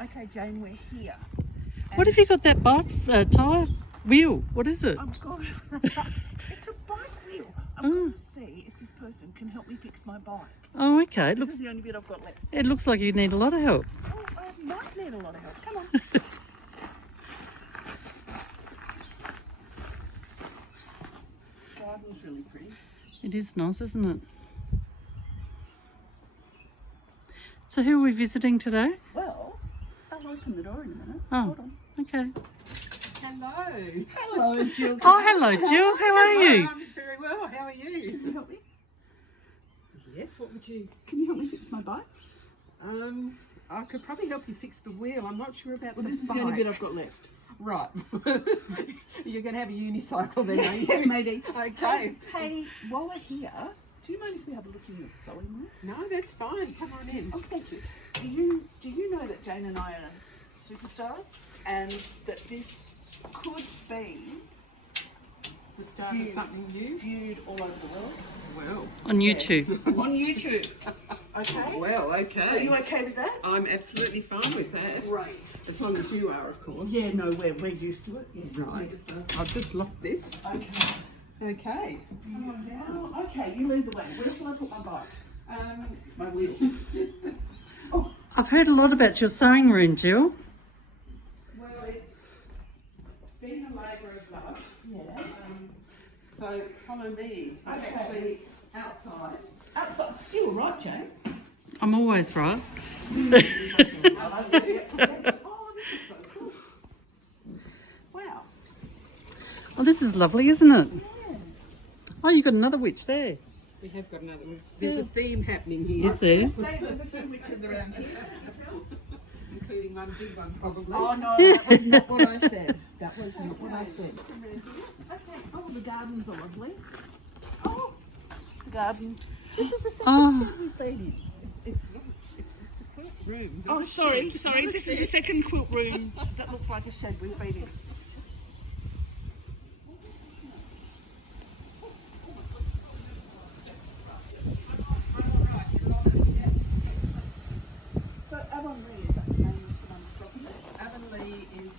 Okay, Jane, we're here. What have you got that bike tyre wheel? What is it? I'm sorry. It's a bike wheel. I'm going to see if this person can help me fix my bike. Oh, okay. This is the only bit I've got left. It looks like you need a lot of help. Oh, I might need a lot of help. Come on. Garden's really pretty. It is nice, isn't it? So who are we visiting today? Well, I'll open the door in a minute. Oh, Hold on. okay. Hello. Hello, Jill. Oh, hello, Jill. How are you? I'm very well. How are you? Can you help me? Yes. What would you? Can you help me fix my bike? I could probably help you fix the wheel. I'm not sure about Well, the this is bike. the only bit I've got left. Right. You're going to have a unicycle then, are you? Maybe. Okay. Hey, while we're here, do you mind if we have a look in your sewing room? No, that's fine. Come on in. Oh, thank you. Do you know that Jane and I are superstars, and that this could be The start of something new. viewed all over the world? Well. On YouTube. On YouTube. Okay. Well, okay. So you okay with that? I'm absolutely fine with that. Right. As long as you are, of course. Yeah, no, we're used to it. Yeah, Right. superstars. I've just locked this. Okay. Okay. Come on down. Okay, you lead the way. Where shall I put my bike? My wheel. Oh, I've heard a lot about your sewing room, Jill. Well, it's been a labour of love. yeah. So follow me. I'm Okay. actually outside. Outside. You were right, Jane. I'm always right. Oh, this is so cool. Wow. Oh, this is lovely, isn't it? Yeah. Oh, you got another witch there. We have got another one. There's a theme happening here. Is there? Say there's a few witches around here. Including one big one, probably. Oh no, that was not what I said. That was not what I said. Okay. Oh, the gardens are lovely. Oh, the garden. This is the second Oh. shed we've been in. It's a quilt room. Oh, not a sorry, shed. sorry. Not a This is the shed. second quilt room that looks like a shed we've been in. So Avonlea, is that the name of someone's property? Avonlea is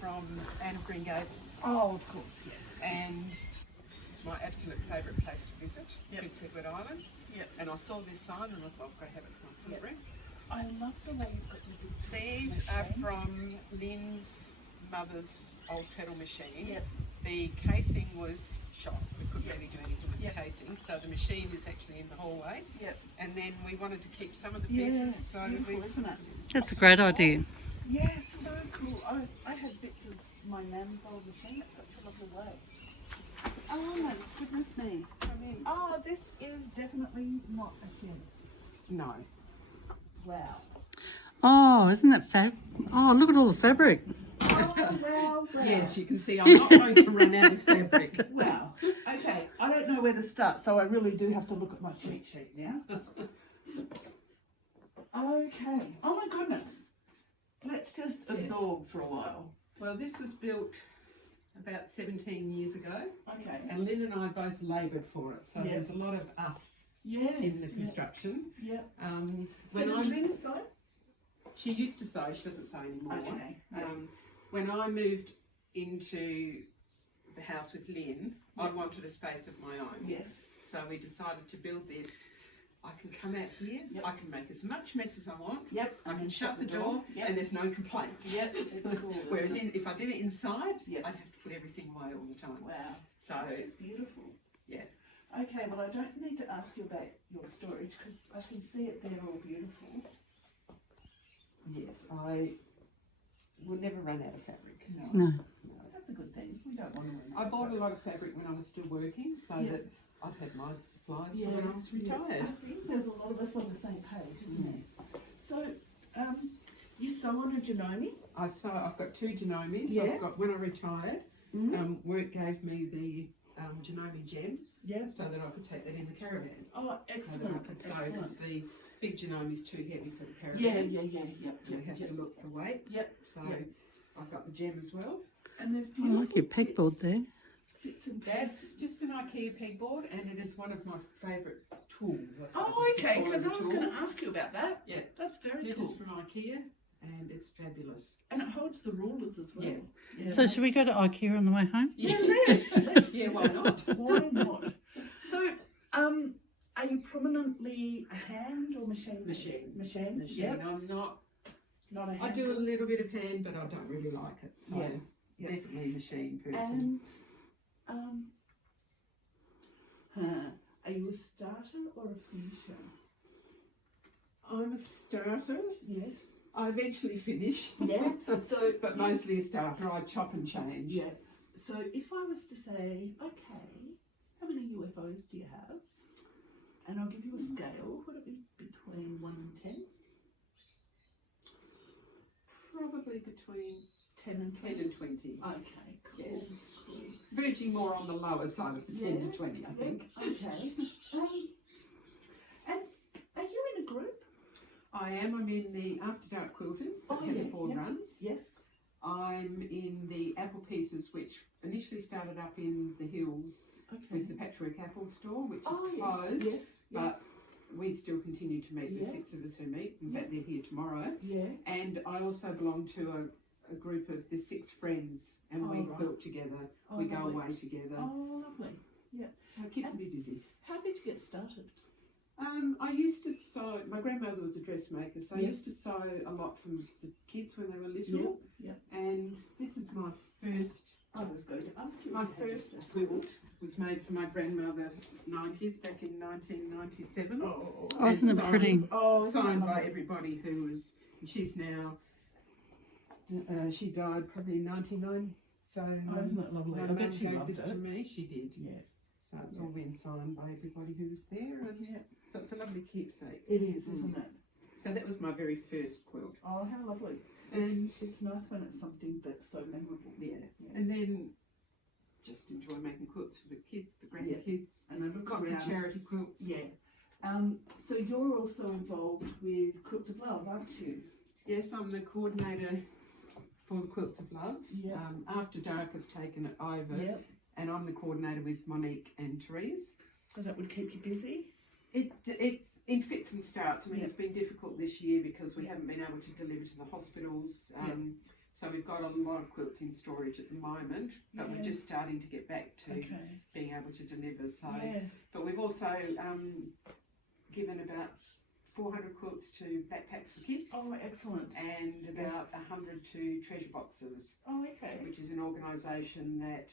from Anne of Green Gables. Oh, of course, yes. And my absolute favourite place to visit, Prince Edward Island. Yep. And I saw this sign and I thought I've got to have it for my quilt room. I love the way you've got your big These are from Lynn's mother's old pedal machine. Yep. The casing was shot. We couldn't Yep. really do anything with Yep. the casing, so the machine is actually in the hallway. Yep. And then we wanted to keep some of the Yeah, pieces, it's so beautiful, we isn't it? That's a great idea. Yeah, it's so cool. I had bits of my nan's old machine. It's such a lovely way. Oh my goodness me. come in. Oh, this is definitely not a shed. No. Wow. Oh, isn't that fab? Oh, look at all the fabric. Oh, wow, wow. Yes, you can see I'm not going to run out of fabric. Wow. Okay, I don't know where to start, so I really do have to look at my cheat sheet now. Okay. Oh my goodness. Let's just absorb for a while. Well, this was built about 17 years ago, Okay. and Lynn and I both laboured for it, so Yeah. there's a lot of us Yeah. in the construction. Yeah. So When does I Lynn sew? She used to sew, she doesn't sew anymore. Okay. Yeah. When I moved into the house with Lynn, I wanted a space of my own. Yes. So we decided to build this. I can come out here, Yep. I can make as much mess as I want, Yep. I and can then shut the door, Yep. and there's no complaints. Yep. It's cool. isn't Whereas it? if I did it inside, Yep. I'd have to put everything away all the time. Wow. So, This is beautiful. yeah. Okay, well I don't need to ask you about your storage because I can see it there all beautiful. Yes, I will never run out of fabric. No. That's a good thing. We don't want to run I out of bought a fabric. lot of fabric when I was still working, so Yeah. that I'd had my supplies Yeah, for when I was yeah. retired. I think there's a lot of us on the same page, isn't there? So, you sew on a Janome? I've got two Janomes. Yeah. I've got, when I retired, Mm-hmm. work gave me the Janome gem Yeah. so that I could take that in the caravan. Oh, So that I excellent. could sew, Excellent. because the big Janome is too heavy for the caravan. Yeah, yep, And we have yep. to look for weight. Yep. So Yep. I've got the gem as well. And there's I beautiful like your pegboard bits- there. bits and That's pieces. just an IKEA pegboard, and it is one of my favourite tools. I suppose Oh, if you okay, call it because a I was tool. going to ask you about that. Yeah. That's very It cool. is from IKEA. and it's fabulous. And it holds the rulers as well. Yeah. Yeah, So should we go to IKEA on the way home? Yeah, let's Yeah, do why that. not? Why not? So, are you prominently a hand or machine? Machine. Machine. Yep. I'm not. Not a hand. I do a little bit of hand, but I don't really like it. So Yeah. Yeah. definitely a machine person. And are you a starter or a finisher? I'm a starter. Yes. I eventually finish. Yeah. So, but mostly a starter. I chop and change. Yeah. So if I was to say, okay, how many UFOs do you have? And I'll give you a scale. Would it be between 1 and 10? Probably between 10 and 10 and 20. Okay, cool. Yes. Cool. Verging more on the lower side of the 10 Yeah. to 20, I think. Okay. And are you in a group? I am. I'm in the After Dark Quilters that have the 4 runs. Yes. I'm in the Apple Pieces, which initially started up in the hills Okay. with the Patchwork Apple store, which is Yeah. closed. Yes. But we still continue to meet, the Yeah. 6 of us who meet. In Yeah. fact, they're here tomorrow. Yeah. And I also belong to a group of the 6 friends, and we right. quilt together. Oh, We go lovely. away together. Oh, lovely. Yeah. So it keeps me busy. How did you get started? I used to sew. My grandmother was a dressmaker, so Yeah. I used to sew a lot from the kids when they were little. Yeah. And this is my first. I was going to ask you. My if you had first this. quilt was made for my grandmother's 90th back in 1997. Oh, Oh, isn't it signed- pretty? Oh, Signed by everybody who was. And she's now. She died probably in 99. So isn't that lovely? my I bet mum she gave loved this it. to me. She did. Yeah. So it's all been signed by everybody who was there, and Yeah. so it's a lovely keepsake. It is, isn't it? So that was my very first quilt. Oh, how lovely. And It's nice when it's something that's so memorable. yeah, Yeah. and then just enjoy making quilts for the kids, the grandkids. And I look Lots around. of charity quilts. Yeah. So you're also involved with Quilts of Love, aren't you? Yes, I'm the coordinator for the Quilts of Love. Yeah. After Dark have taken it over, Yeah. and I'm the coordinator with Monique and Therese. So that would keep you busy. It's in fits and starts. I mean, Yeah. it's been difficult this year because we haven't been able to deliver to the hospitals. So we've got a lot of quilts in storage at the moment, but we're Yeah. just starting to get back to Okay. being able to deliver. So, Yeah. but we've also given about 400 quilts to Backpacks for Kids Oh, excellent. and about 100 to Treasure Boxes, Oh, okay. which is an organisation that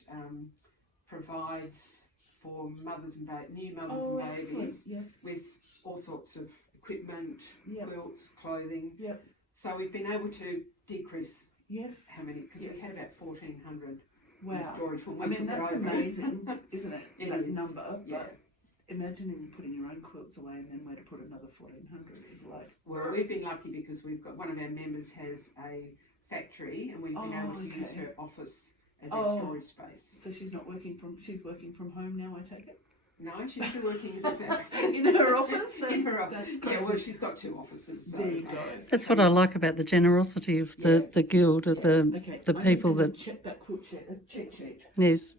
provides for mothers and new mothers Oh, and excellent. babies Yes. with all sorts of equipment, Yeah. quilts, clothing. Yep. So we've been able to decrease Yes. how many, because we had about 1,400 in Wow. storage when we I mean, took it that's over. amazing, isn't it? It that is. number. Yeah. But imagining putting your own quilts away and then where to put another 1,400 is like. Well, we've been lucky because we've got one of our members has a factory and we've been able to use okay. her office as our storage space. So she's working from home now, I take it? No, she's still working in the factory. In her office? In her office. That's Yeah, great. well, she's got 2 offices. So. There you go. That's what I like about the generosity of the guild, of the Okay. the I'm people just gonna that check that quilt check sheet. yes,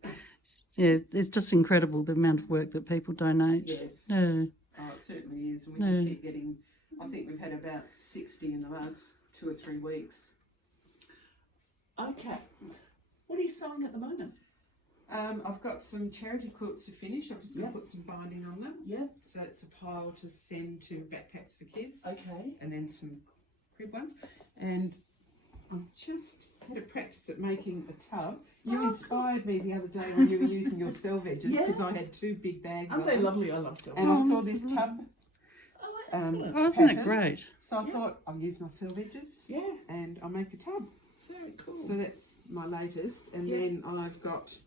yeah, it's just incredible the amount of work that people donate. Yes. No, Oh, it certainly is. And we No. just keep getting, I think we've had about 60 in the last 2 or 3 weeks. Okay. What are you sewing at the moment? I've got some charity quilts to finish. I'm just going to Yeah. put some binding on them. Yeah. So it's a pile to send to Backpacks for Kids. Okay. And then some crib ones. And I've just had a practice at making a tub. You Oh, inspired me the other day when you were using your selvedges Yeah. because I had 2 big bags Aren't of they them. lovely? I love self. And Oh, I saw that's this lovely. tub. Oh, excellent. oh, isn't that pattern. great? So I Yeah. thought I'll use my selvedges Yeah. and I'll make a tub. Very cool. So that's my latest. And Yeah. then I've got to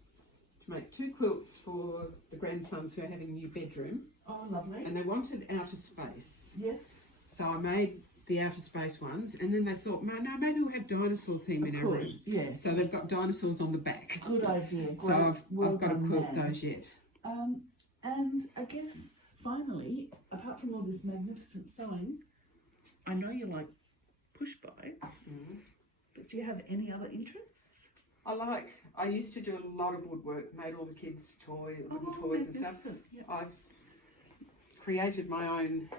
make 2 quilts for the grandsons who are having a new bedroom. Oh, lovely. And they wanted outer space. Yes. So I made the outer space ones. And then they thought, no, maybe we'll have dinosaur theme in Of our room. course. Yeah. So they've got dinosaurs on the back. Good idea. Great. So I've Well got to done, quilt Nan. those yet. And I guess finally, apart from all this magnificent sewing, I know you like push by, but do you have any other interests? I used to do a lot of woodwork, made all the kids' wooden toys and stuff. magnificent. Yeah. I've created my own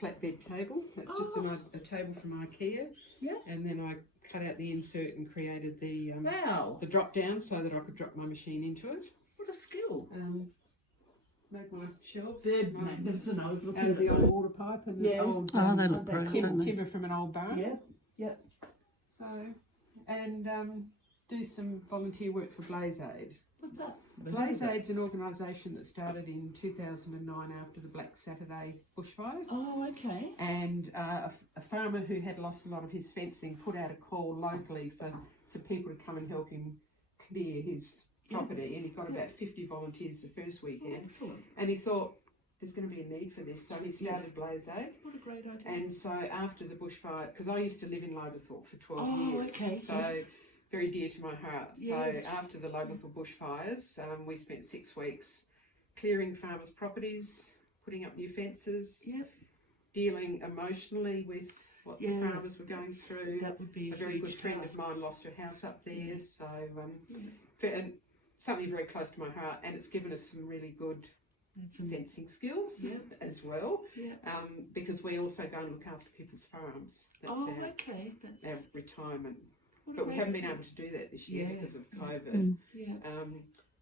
flatbed table. That's just a table from IKEA. Yeah. And then I cut out the insert and created the Wow. the drop down so that I could drop my machine into it. What a skill. Made my shelves. They're magnificent. I was looking Out at of the old those. water pipe and Yeah. the old Oh, they look great, don't they? timber from an old barn. Yeah. So, and do some volunteer work for Blaze Aid. What's that? Blaze Aid's an organisation that started in 2009 after the Black Saturday bushfires. Oh, okay. And a farmer who had lost a lot of his fencing put out a call locally for some people to come and help him clear his property, and he got about 50 volunteers the first weekend. Excellent. And he thought there's going to be a need for this, so he started Blaze Aid. What a great idea. And so after the bushfire, because I used to live in Loberthorpe for 12 Oh, years, okay, so yes. very dear to my heart. Yes. So after the Loberthorpe bushfires, we spent 6 weeks clearing farmers' properties, putting up new fences, dealing emotionally with what the farmers were going through. That would be a very good friend of mine lost her house up there, so and something very close to my heart, and it's given us some really good fencing skills as well, because we also go and look after people's farms. That's our retirement. But we haven't been able to do that this year because of COVID.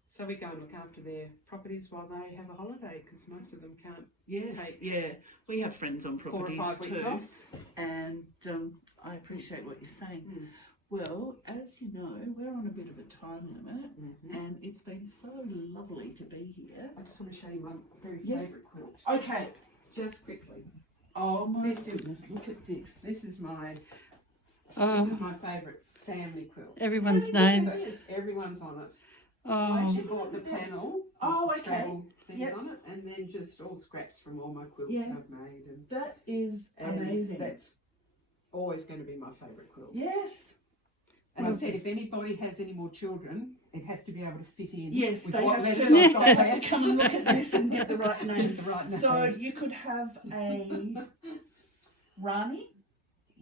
So we go and look after their properties while they have a holiday, because most of them can't take we have friends on properties 4 or 5 weeks too, off. and I appreciate what you're saying. Well, as you know, we're on a bit of a time limit, and it's been so lovely to be here. I just want to show you my very favourite quilt. Okay. Just quickly. Oh my This is- goodness, look at this. This is my Oh, this is my favourite family quilt. everyone's So names. yes, everyone's on it. I Oh, actually bought the panel. Oh, with the okay. scrabble things Yep. on it, and then just all scraps from all my quilts Yeah. I've made, and That is amazing. That's always going to be my favourite quilt. Yes. And I said, if anybody has any more children, it has to be able to fit in. Yes, with they what have letters to. I've got They have left. to come and look at this and get the right name. Get the right name. So you could have a Rani.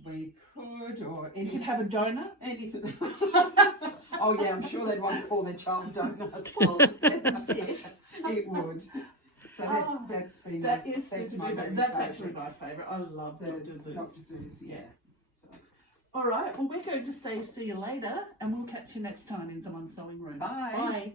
We could, or You could any, have a donut. anything. Oh yeah, I'm sure they'd want to call their child donut. Well, fish. It would. So that's been That is that's super my duper. very That's favourite. actually my favourite. I love The Dr. Zeus. Dr. Zeus, yeah. So. All right. Well, we're going to say see you later, and we'll catch you next time in Someone's Sewing Room. Bye. Bye.